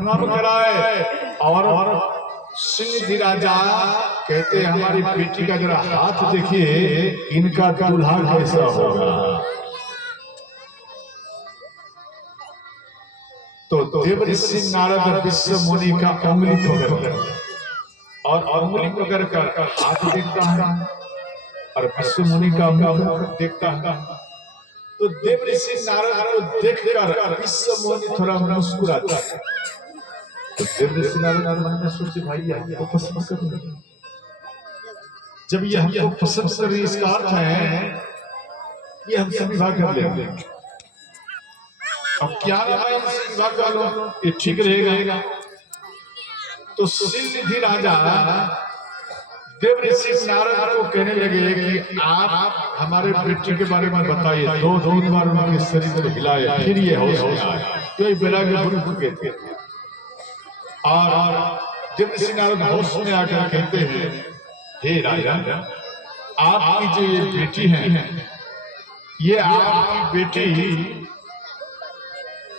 प्रणाम कराए और सिंह राजा कहते हमारी बेटी का जरा हाथ देखिए, इनका दूल्हा कैसा होगा। तो देवर्षि नारद विश्व मुनि का उंगली पकड़ और उंगली पकड़ कर हाथ देखता है और विश्व मुनि का मुख देखता है। तो देवर्षि नारद को देखकर विश्व मुनि थोड़ा मुस्कुराता है। तो देवर्षि नारद मन में सोचे भाई हमको पसंद कर, जब ये हमको पसंद कर रही इसका अर्थ है ये हमसे विवाह कर लेंगे। अब क्या मैं हमसे विवाह कर लूं ये ठीक रहेगा। तो सिंह राजा देवर्षि नारद को कहने लगे कि आप हमारे बेटे के बारे में बताइए। दो बार उनके शरीर को हिलाए, फिर ये होश में आया। तो ये बेला के बुरी कहते थे और देवर्षि नारद होश में आकर कहते हैं, हे राजा आपकी जो ये बेटी है, ये आपकी बेटी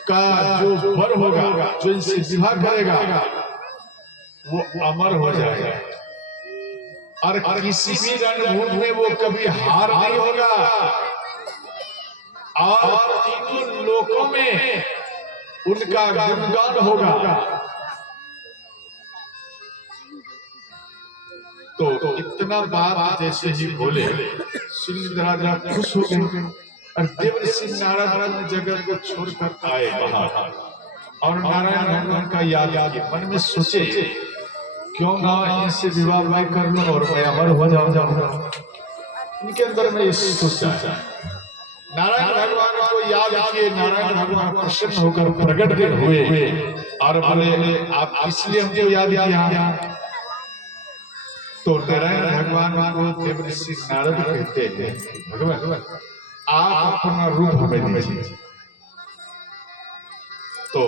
का जो वर होगा, जो इनसे विवाह करेगा वो अमर हो जाएगा और किसी भी रणभूमि में वो कभी हार नहीं होगा और तीनों लोकों में उनका गुणगान होगा। तो इतना बात जैसे ही बोले सिंह राजा खुश हो गए और देवर्षि नारद जगत को छोड़कर आए बाहर और नारायण भगवान का याद किया। मन में सोचे क्यों ना इनसे विवाह मैं कर लूं और मैं अमर हो जाऊंगा। इनके अंदर में ये सोचा नारायण भगवान को याद किए। नारायण भगवान प्रसन्न होकर प्रकट हुए और बोले आप इसलिए हमको याद किया। तो नारायण भगवान को देवर्षि नारद कहते हैं, भगवान आप अपना रूप हमें दीजिए। तो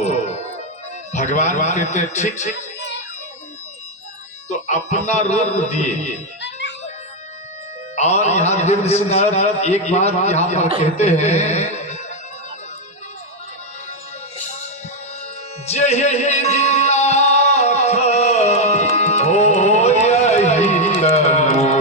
भगवान कहते ठीक, तो अपना रूप दिए। और यहाँ देवर्षि नारद एक बात यहाँ पर कहते हैं, जय लाख हो यही तनु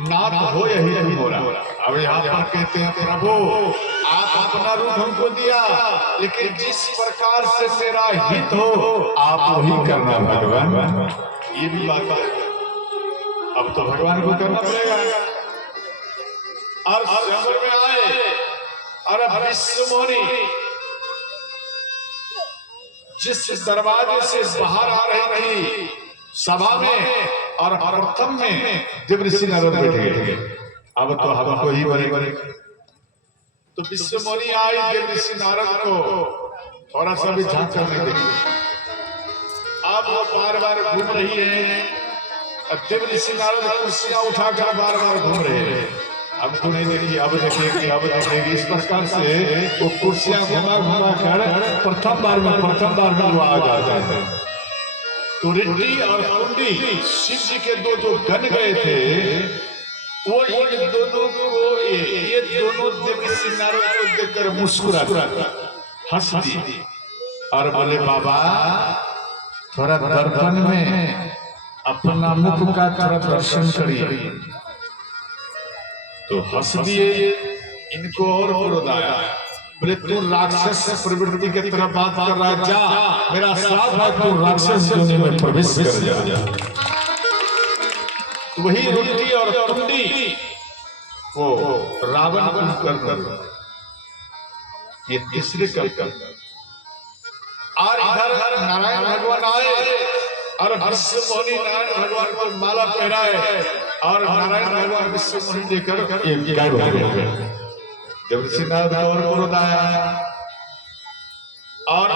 नाथ हो यही तुमोरा। अब यहाँ पर कहते हैं प्रभु आप अपना रूप हमको दिया, लेकिन जिस प्रकार से मेरा हित हो आप वही करना भगवान। ये भी बात है, अब तो भगवान को करना पड़ेगा। और स्वयंवर में आए और विश्व मुनि जिस दरवाजे से बाहर आ रही थी सभा में और प्रथम में देवर्षि नारद बैठे थे। अब तो हमको ही बने। तो विश्व मुनि आई देवर्षि नारद को थोड़ा सा भी झांक कर नहीं देखी। अब वो बार घूम रही है। देवर्षि नारद कुर्सियां उठाकर बार घूम रहे हैं। अब तो नहीं देखी, अब देखेगी, अब देखेगी। इस प्रकार से वो कुर्सियां घुमा कर प्रथम बार में वो आ जाता है। तो रिद्धि और कुंडी शिव जी के दो जो गण गए थे वो इन दोनों को ये दोनों देवर्षि नारद को देखकर मुस्कुरा हंस दिए और बोले बाबा थोड़ा दर्पण में अपना मुख का थोड़ा दर्शन करिए। तो हंस दिए। इनको और क्रोध आया, बोले तू राक्षस प्रवृत्ति की तरफ बात कर रहा है, जा मेरा साथ है, तू राक्षस योनि में प्रवेश कर जा। तो वही रुंडी और कुंडी वो रावण कुंभकर्ण ये तीसरे कर और इधर नारायण भगवान आए और विश्व मुनि नारायण भगवान को माला पहनाए और नारायण भगवान विश्व मुनि देकर गायब हो गए। देवर्षि नारद और क्रोध आया और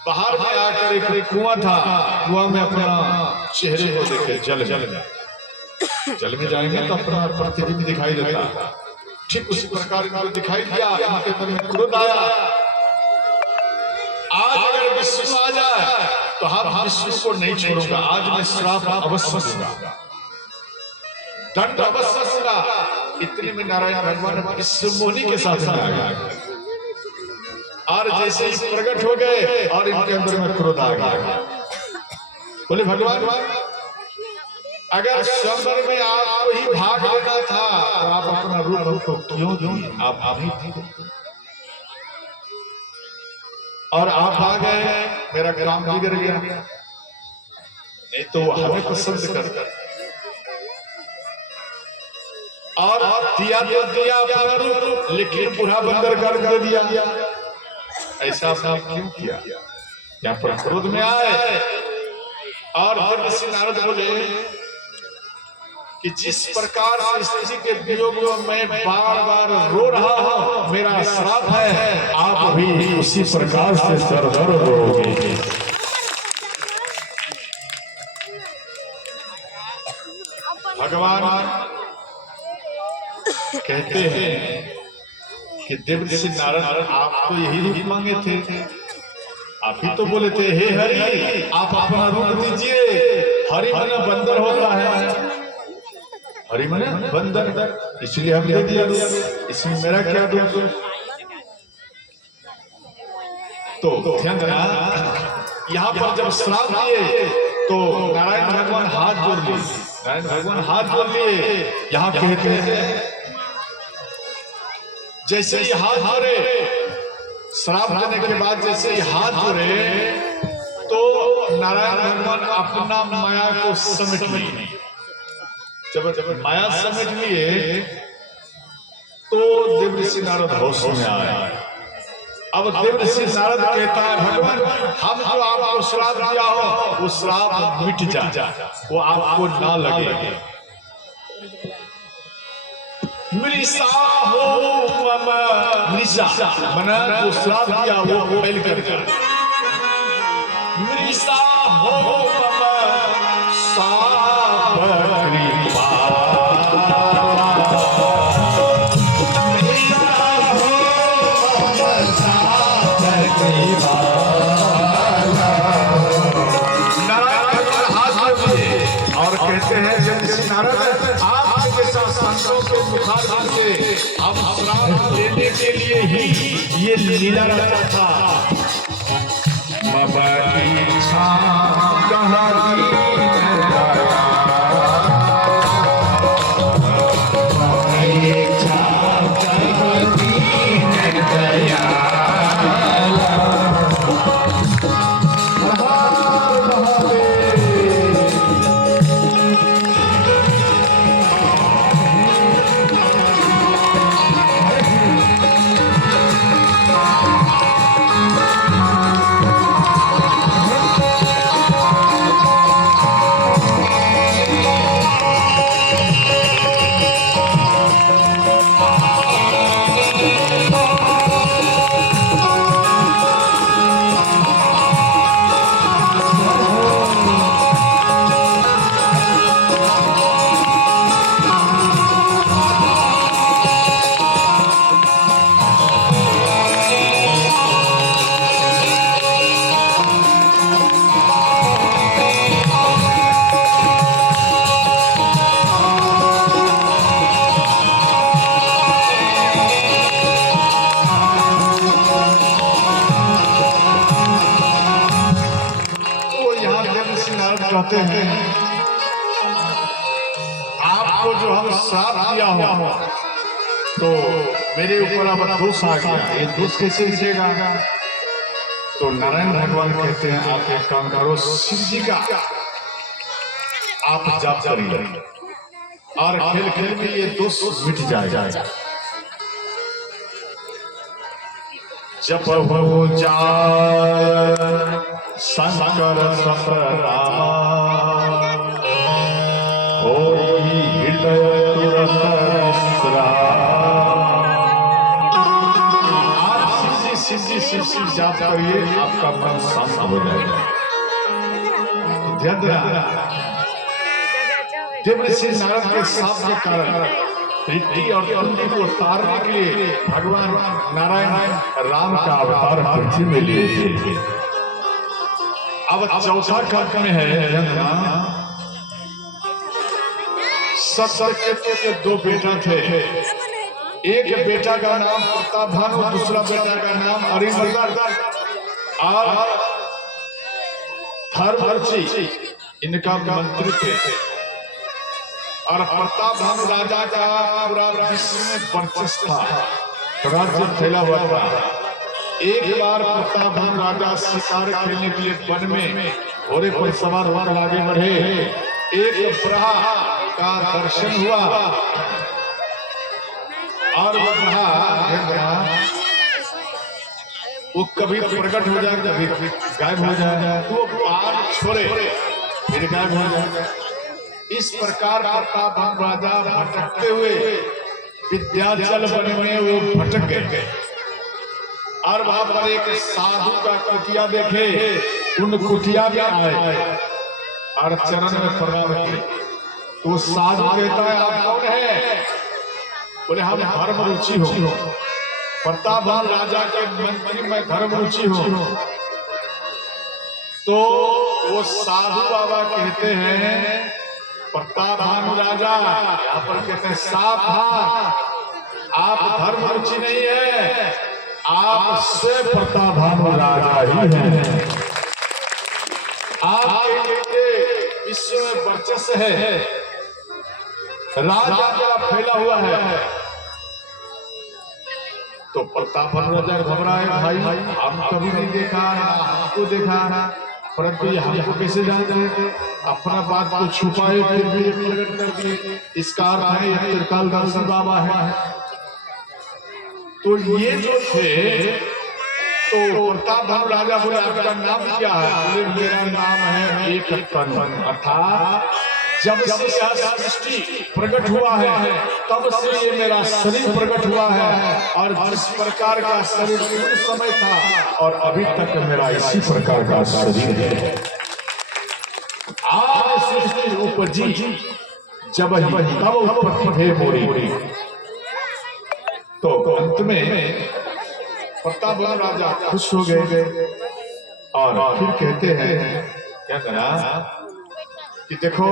बाहर में आकर एक कुआं था, कुआं में अपना चेहरे को देखे, जल में जाएंगे तो अपना प्रतिबिंब दिखाई देता। ठीक उसी प्रकार इनको दिखाई दिया, इनके अंदर में क्रोध आया। आज अगर विष्णु आ जाए तो हम विष्णु को नहीं छोड़ूंगा, आज मैं श्राप अवश्य दूंगा, दंड अवश्य दूंगा। इतने में नारायण भगवान इस मुनि के साथ में आ गए और जैसे ही प्रकट हो गए और इनके अंदर में क्रोध आ गया। बोले भगवान, अगर स्वयंवर में आपको ही भाग लेना था तो आप अपना रूप को क्यों दिए? आप नहीं थे और आप आ गए, मेरा काम बिगड़ गया। नहीं तो वो हमें पसंद करता और दिया तो दिया अपना रूप, लेकिन बुरा बंदर कर दिया। ऐसा आपने क्यों किया? यहाँ पर क्रोध में आए और देवर्षि नारद बोले कि जिस प्रकार से स्त्री के वियोग में मैं बार-बार रो रहा हूँ, मेरा श्राप है, आप भी उसी प्रकार से सरदर रोगे। भगवान कहते हैं कि देवर्षि नारद, आप तो यही रूप मांगे थे, आप ही तो बोले थे हे हरि आप अपना रूप दीजिए। हरि माने बंदर होता है, हरि माने बंदर, इसलिए हम दे दिया, इसमें मेरा क्या दोष? तो ध्यान देना, यहाँ पर जब श्राप दिए तो नारायण भगवान हाथ जोड़ लिए, नारायण भगवान हाथ जोड़ लिए। यहाँ कहते हैं जैसे ही हाथ जोड़े, श्राप देने के बाद जैसे ही हाथ जोड़े तो नारायण भगवान अपना माया को समेट लिए। जब माया समेट लिए तो देवर्षि नारद होश में आए। अब देवर्षि नारद कहता है भगवान, हम जो आपको श्राप दिया हो वो श्राप मिट जाए, वो आपको ना लगे। मृषा हो मम, मृषा मना जो श्राप दिया वो फैल कर जाए। मृषा हो मम साप कृपा, मृषा हो मम साप कृपा। नारायण भगवान हाथ जोड़िए और कहते हैं देवर्षि नारद, संतों के मुखार से हम श्राप लेने के लिए ही ये लीला रचा था। बाबा की इच्छा कहाँ कहते हैं आपको जो हम श्राप दिया हो तो मेरे ऊपर अब दोष आ गया, ये दोष कैसे मिटेगा? तो नारायण भगवान कहते हैं आप एक काम करो, शिव जी का आप जाप करिए और खेल खेल में ये दोष मिट जाएगा। जप हो जाए शंकर सतरामा, होई हृदय तुरंत निश्राम। आप शिव जी शिव शिव जाप करिए, आपका मन शांत हो जाएगा। ध्यान देना, देवर्षि नारद के शाप के कारण ऋषि और कुंती को तारने के लिए भगवान नारायण राम का अवतार पृथ्वी में लिए थे। अब चौथा खंड में है, सत्यकेतु के दो बेटा थे। एक बेटा का नाम प्रतापभानु, दूसरा बेटा का नाम अरिमर्दन और धर्मरुचि इनका मंत्री थे। और प्रतापभानु राजा का पूरा विश्व में वर्चस्व था, राज्य फैला हुआ था। एक बार प्रतापभानु राजा शिकार खेलने के लिए वन में घोड़े पर सवार होकर आगे बढ़े। एक प्रहा का दर्शन हुआ और वो वो कभी प्रकट हो जाएगा, कभी गायब हो जाएगा, वो बाण छोड़े फिर गायब हो जाएगा। इस प्रकार प्रतापभानु राजा भटकते हुए विद्याचल वन में वो भटक गए और वहां पर एक साधु का कुटिया देखे। उन कुटिया में आए और चरण में प्रणाम किए। तो साधु कहता है, आप कौन है? बोले, हम धर्म रुचि हो। प्रतापभानु राजा के मन में धर्म रुचि हो। तो वो साधु बाबा कहते हैं, प्रतापभानु राजा, यहाँ पर कहते हैं सावधान, आप धर्म रुचि नहीं है, आप से प्रतापभानु राजा ही हैं। आपके विश्व में वर्चस्व है, राजा का फैला हुआ है। तो प्रतापभानु राजा घबराए, भाई हम कभी नहीं देखा, हमको देखा, परंतु ये हमको कैसे जानते? अपना बात को छुपाए फिर भी प्रकट कर दिए। इसका अर्थ है ये त्रिकालदर्शी बाबा है। तो ये जो थे, तो प्रतापभानु राजा बोले, आपका नाम क्या है? बोले, मेरा नाम है एक कन। अर्थात जब से सृष्टि प्रकट हुआ है तब से ये मेरा शरीर प्रकट हुआ है, और जिस प्रकार का शरीर उस समय था और अभी तक मेरा इसी प्रकार का शरीर है। आज सृष्टि उपजी जब तब उत्पत्ति है मोरी। तो अंत में प्रतापभानु राजा खुश हो गए और फिर कहते हैं, क्या कहना कि देखो